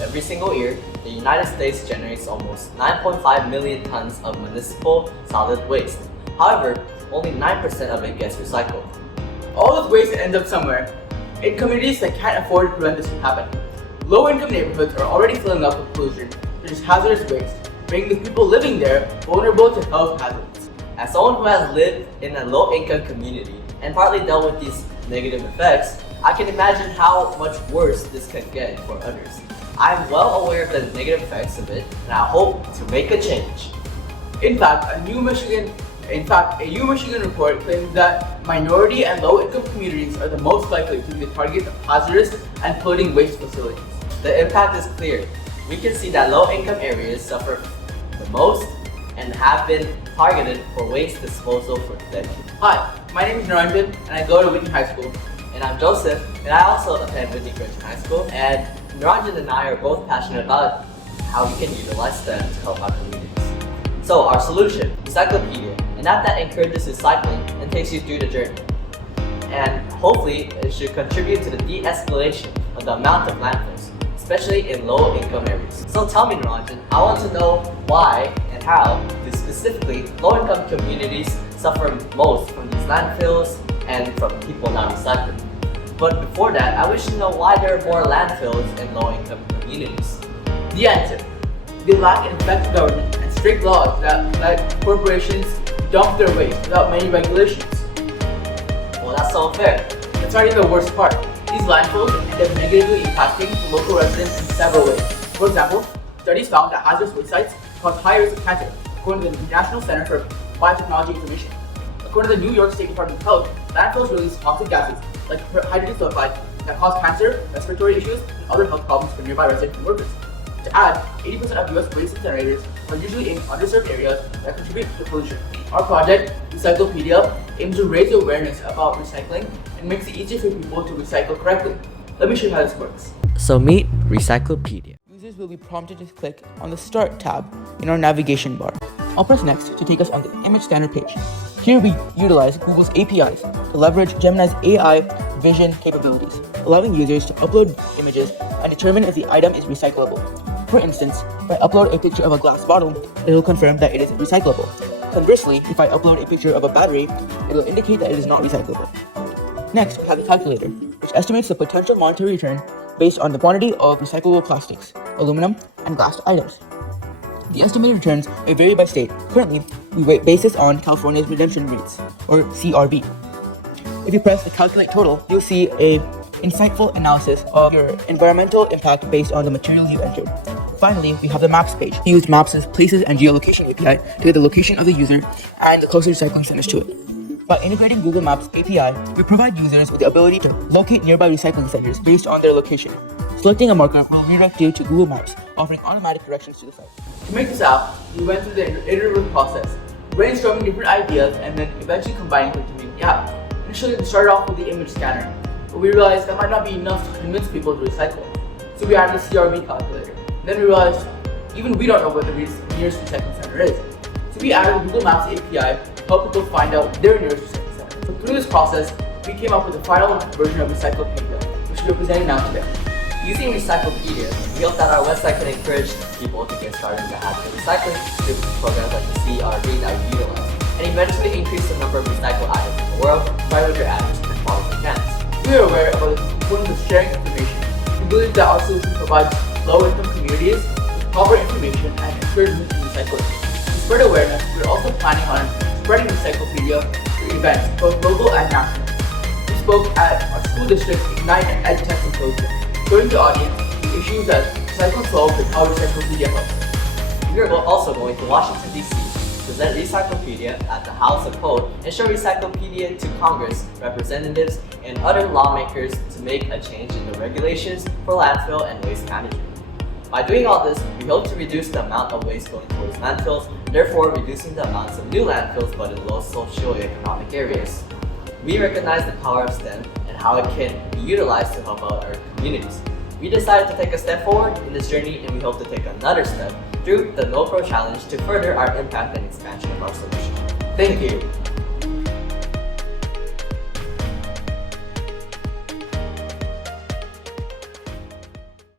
Every single year, the United States generates almost 9.5 million tons of municipal solid waste. However, only 9% of it gets recycled. All this waste ends up somewhere, in communities that can't afford to prevent this from happening. Low-income neighborhoods are already filling up with pollution, such as hazardous waste, making the people living there vulnerable to health hazards. As someone who has lived in a low-income community and partly dealt with these negative effects, I can imagine how much worse this can get for others. I am well aware of the negative effects of it, and I hope to make a change. In fact, a U Michigan report claims that minority and low-income communities are the most likely to be the target of hazardous and polluting waste facilities. The impact is clear. We can see that low-income areas suffer the most and have been targeted for waste disposal for decades. Hi, my name is Naranjan and I go to Whitney High School. And I'm Joseph, and I also attend Whitney Christian High School. And Naranjan and I are both passionate about how we can utilize STEM to help our communities. So our solution, Recyclopedia, an app that encourages recycling and takes you through the journey. And hopefully it should contribute to the de-escalation of the amount of landfills, especially in low-income areas. So tell me, Naranjan, I want to know why and how do specifically low-income communities suffer most from these landfills and from people not recycling. But before that, I wish to know why there are more landfills in low-income communities. The answer: they lack an effective government and strict laws that let corporations dump their waste without many regulations. Well, that's so unfair. That's not even the worst part. These landfills end up negatively impacting the local residents in several ways. For example, studies found that hazardous waste sites cause high risk of cancer, according to the National Center for Biotechnology Information. According to the New York State Department of Health, landfills release toxic gases like hydrogen sulfide that cause cancer, respiratory issues, and other health problems for nearby residents and workers. To add, 80% of US waste incinerators are usually in underserved areas that contribute to pollution. Our project, Recyclopedia, aims to raise awareness about recycling and makes it easier for people to recycle correctly. Let me show you how this works. So meet Recyclopedia. Users will be prompted to click on the Start tab in our navigation bar. I'll press Next to take us onto the image scanner page. Here we utilize Google's APIs to leverage Gemini's AI vision capabilities, allowing users to upload images and determine if the item is recyclable. For instance, if I upload a picture of a glass bottle, it will confirm that it is recyclable. Conversely, if I upload a picture of a battery, it will indicate that it is not recyclable. Next, we have the calculator, which estimates the potential monetary return based on the quantity of recyclable plastics, aluminum, and glass items. The estimated returns may vary by state. Currently, we base this on California's redemption rates, or CRB. If you press the calculate total, you'll see an insightful analysis of your environmental impact based on the materials you entered. Finally, we have the Maps page. We use Maps' Places and Geolocation API to get the location of the user and the closest recycling centers to it. By integrating Google Maps API, we provide users with the ability to locate nearby recycling centers based on their location. Selecting a marker will redirect you to Google Maps, offering automatic directions to the site. To make this app, we went through the iterative process, brainstorming different ideas and then eventually combining them to make the app. Initially, we started off with the image scanner, but we realized that might not be enough to convince people to recycle. So we added a CRB calculator. Then we realized even we don't know where the nearest recycling center is. So we added Google Maps API to help people find out their nearest recycling center. So through this process, we came up with the final version of Recyclopedia, which we are presenting now today. Using Recyclopedia, we hope that our website can encourage people to get started in the habit of recycling through programs like the CRB that we utilize, and eventually increase the number of recycled items in the world by with their average and bottles and cans. We are aware about the importance of sharing information. We believe that our solution provides low-income communities with proper information and encouragement in recycling. To spread awareness, we are also planning on spreading Recyclopedia through events, both local and national. We spoke at our school district's Ignite EdTech Symposium, showing the audience the issues that recycling solves and how Recyclopedia helps. We are also going to Washington, D.C. to present Recyclopedia at the House of Code and show Recyclopedia to Congress, representatives, and other lawmakers to make a change in the regulations for landfill and waste management. By doing all this, we hope to reduce the amount of waste going towards landfills, therefore reducing the amounts of new landfills but in low socioeconomic areas. We recognize the power of STEM and how it can be utilized to help out our communities. We decided to take a step forward in this journey, and we hope to take another step through the No Pro Challenge to further our impact and expansion of our solution. Thank you.